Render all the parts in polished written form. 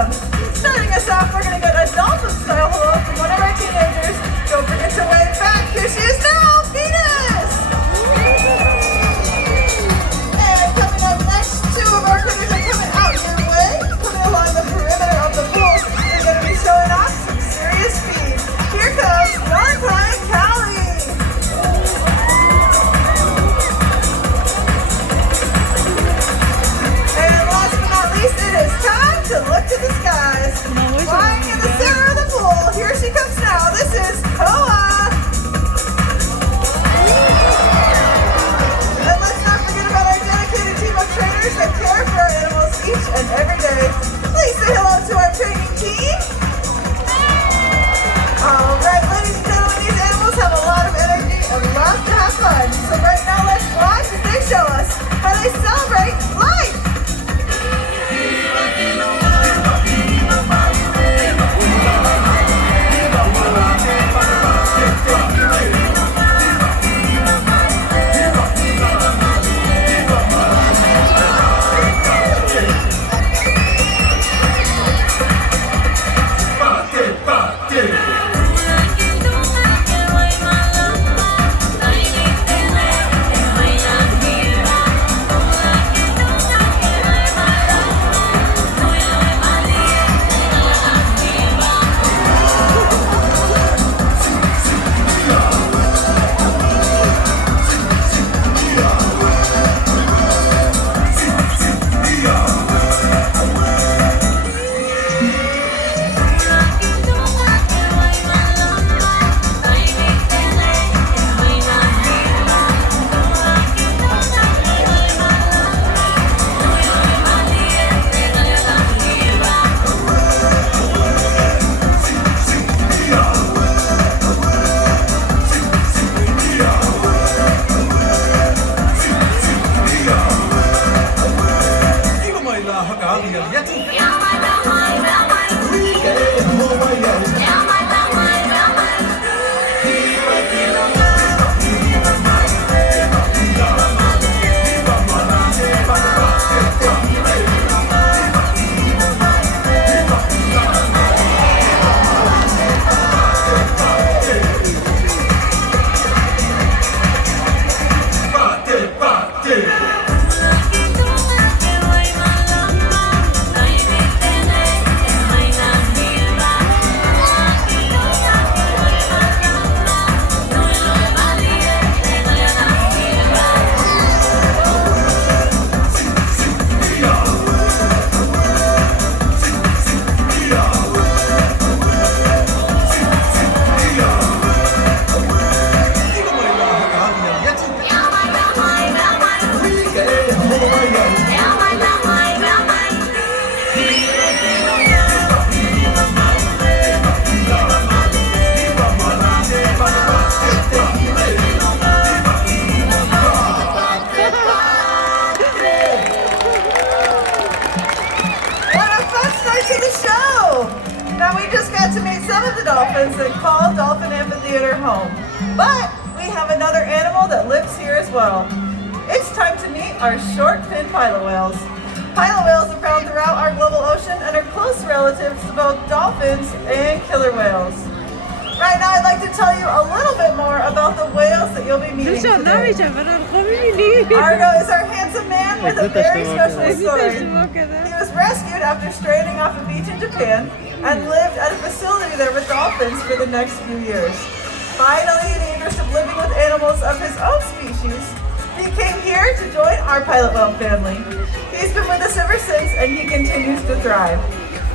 welcome. Starting us off, we're going to get a Dolphins style hello from one of our teenagers. Don't forget to wave back. Here she is now, Venus! And coming up next, two of our critters are coming out your way. Coming along the perimeter of the pool, they're going to be showing off some serious speed. Here comes Martha and Callie. And last but not least, it is time to look to the skies. Flying in the center of the pool, here she comes now. This is Koa. And let's not forget about our dedicated team of trainers that care for our animals each and every day. Please say hello to our training team. All right, ladies and gentlemen, these animals have a lot of energy and love to have fun. So right now, let's watch as they show us how they celebrate life. Now we just got to meet some of the dolphins that call Dolphin Amphitheater home. But we have another animal that lives here as well. It's time to meet our short-fin pilot whales. Pilot whales are found throughout our global ocean and are close relatives to both dolphins and killer whales. Right now I'd like to tell you a little bit more about the whales that you'll be meeting today. Argo is our handsome man with a very special story. He was rescued after stranding off a beach in Japan and lived at a facility there with dolphins for the next few years. Finally, in the interest of living with animals of his own species, he came here to join our pilot whale family. He's been with us ever since and he continues to thrive.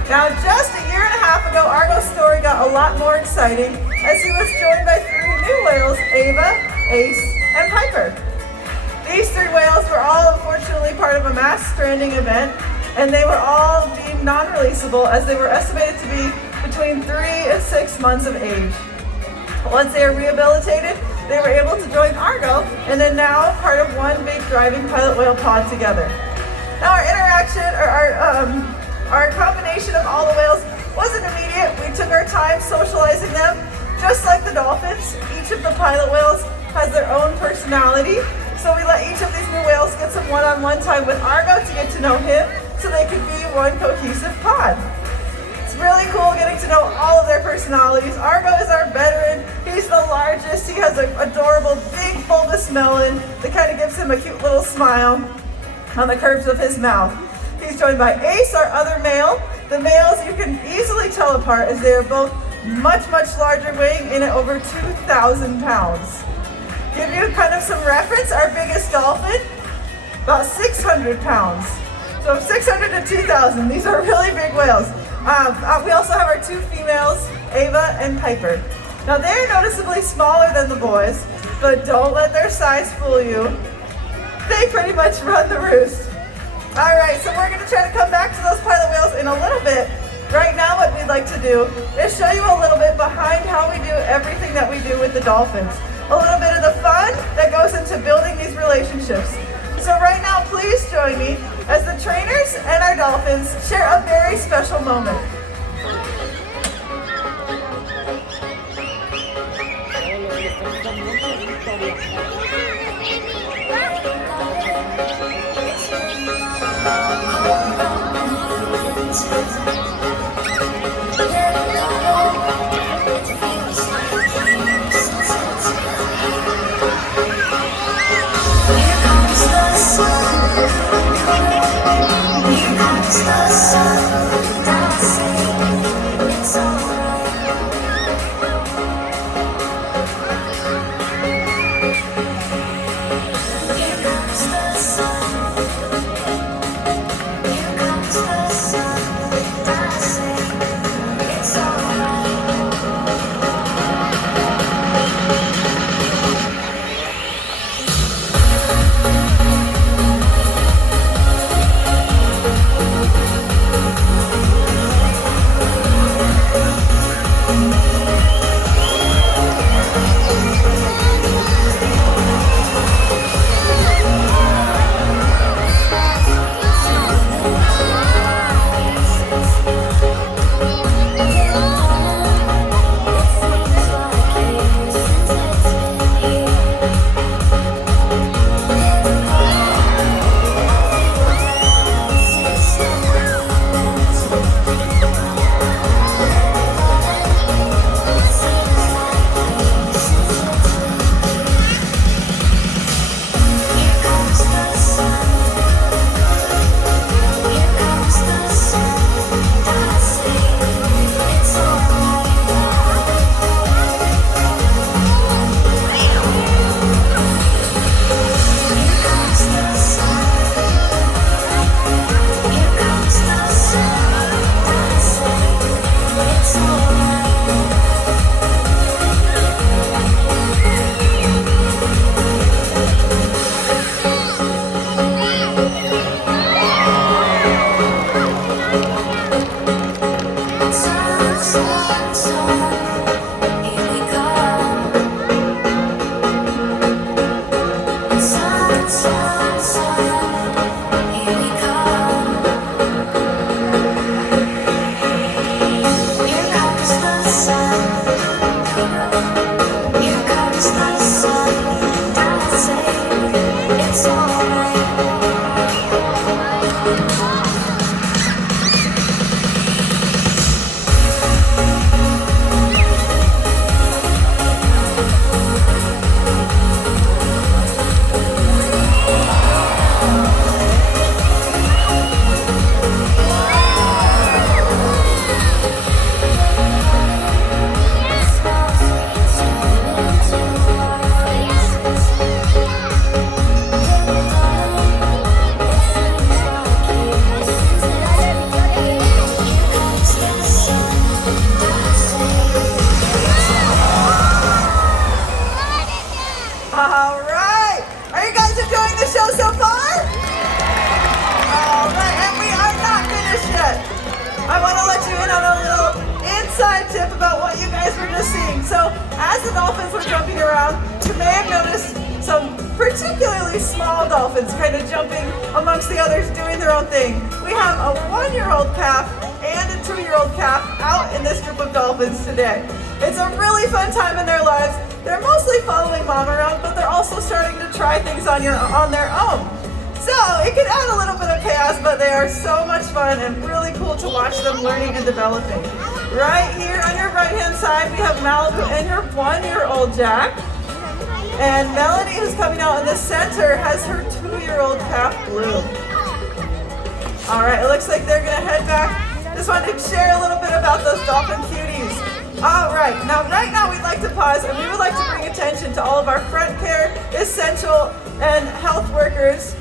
Now, just a year and a half ago, Argo's story got a lot more exciting as he was joined by three new whales, Ava, Ace, and Piper. These three whales were all unfortunately part of a mass stranding event, and they were all deemed non-releasable as they were estimated to be between 3 and 6 months of age. Once they were rehabilitated, they were able to join Argo, and then now part of one big driving pilot whale pod together. Now our interaction, or our combination of all the whales wasn't immediate. We took our time socializing them. Just like the dolphins, each of the pilot whales has their own personality. So we let each of these new whales get some one-on-one time with Argo to get to know him so they could be one cohesive pod. It's really cool getting to know all of their personalities. Argo is our veteran. He's the largest. He has an adorable big bulbous melon that kind of gives him a cute little smile on the curves of his mouth. He's joined by Ace, our other male. The males you can easily tell apart as they are both much, much larger, weighing in at over 2,000 pounds. Give you kind of some reference, our biggest dolphin, about 600 pounds. So 600 to 2,000, these are really big whales. We also have our two females, Ava and Piper. Now they're noticeably smaller than the boys, but don't let their size fool you. They pretty much run the roost. All right, so we're gonna try to come back to those pilot whales in a little bit. Right now what we'd like to do is show you a little bit behind how we do everything that we do with the dolphins. A little bit of the fun that goes into building these relationships. So right now, please join me as the trainers and our dolphins share a very special moment. Particularly small dolphins kind of jumping amongst the others doing their own thing. We have a 1-year-old calf and a 2-year-old calf out in this group of dolphins today. It's a really fun time in their lives. They're mostly following mom around, but they're also starting to try things on their own. So it can add a little bit of chaos, but they are so much fun and really cool to watch them learning and developing. Right here on your right-hand side, we have Malibu and her 1-year-old Jack. And Melanie, who's coming out in the center, has her 2-year-old calf Blue. All right, it looks like they're gonna head back. Just wanted to share a little bit about those dolphin cuties. All right, right now we'd like to pause and we would like to bring attention to all of our front care, essential, and health workers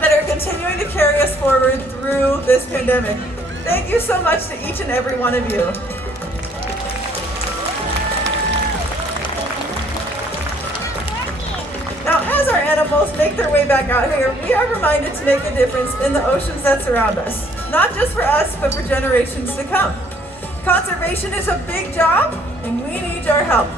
that are continuing to carry us forward through this pandemic. Thank you so much to each and every one of you. Now, as our animals make their way back out here, we are reminded to make a difference in the oceans that surround us. Not just for us, but for generations to come. Conservation is a big job, and we need your help.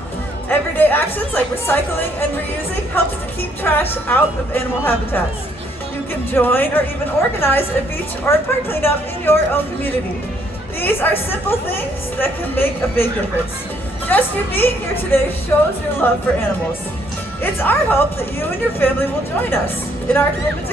Everyday actions like recycling and reusing helps to keep trash out of animal habitats. You can join or even organize a beach or a park cleanup in your own community. These are simple things that can make a big difference. Just you being here today shows your love for animals. It's our hope that you and your family will join us in our commitment to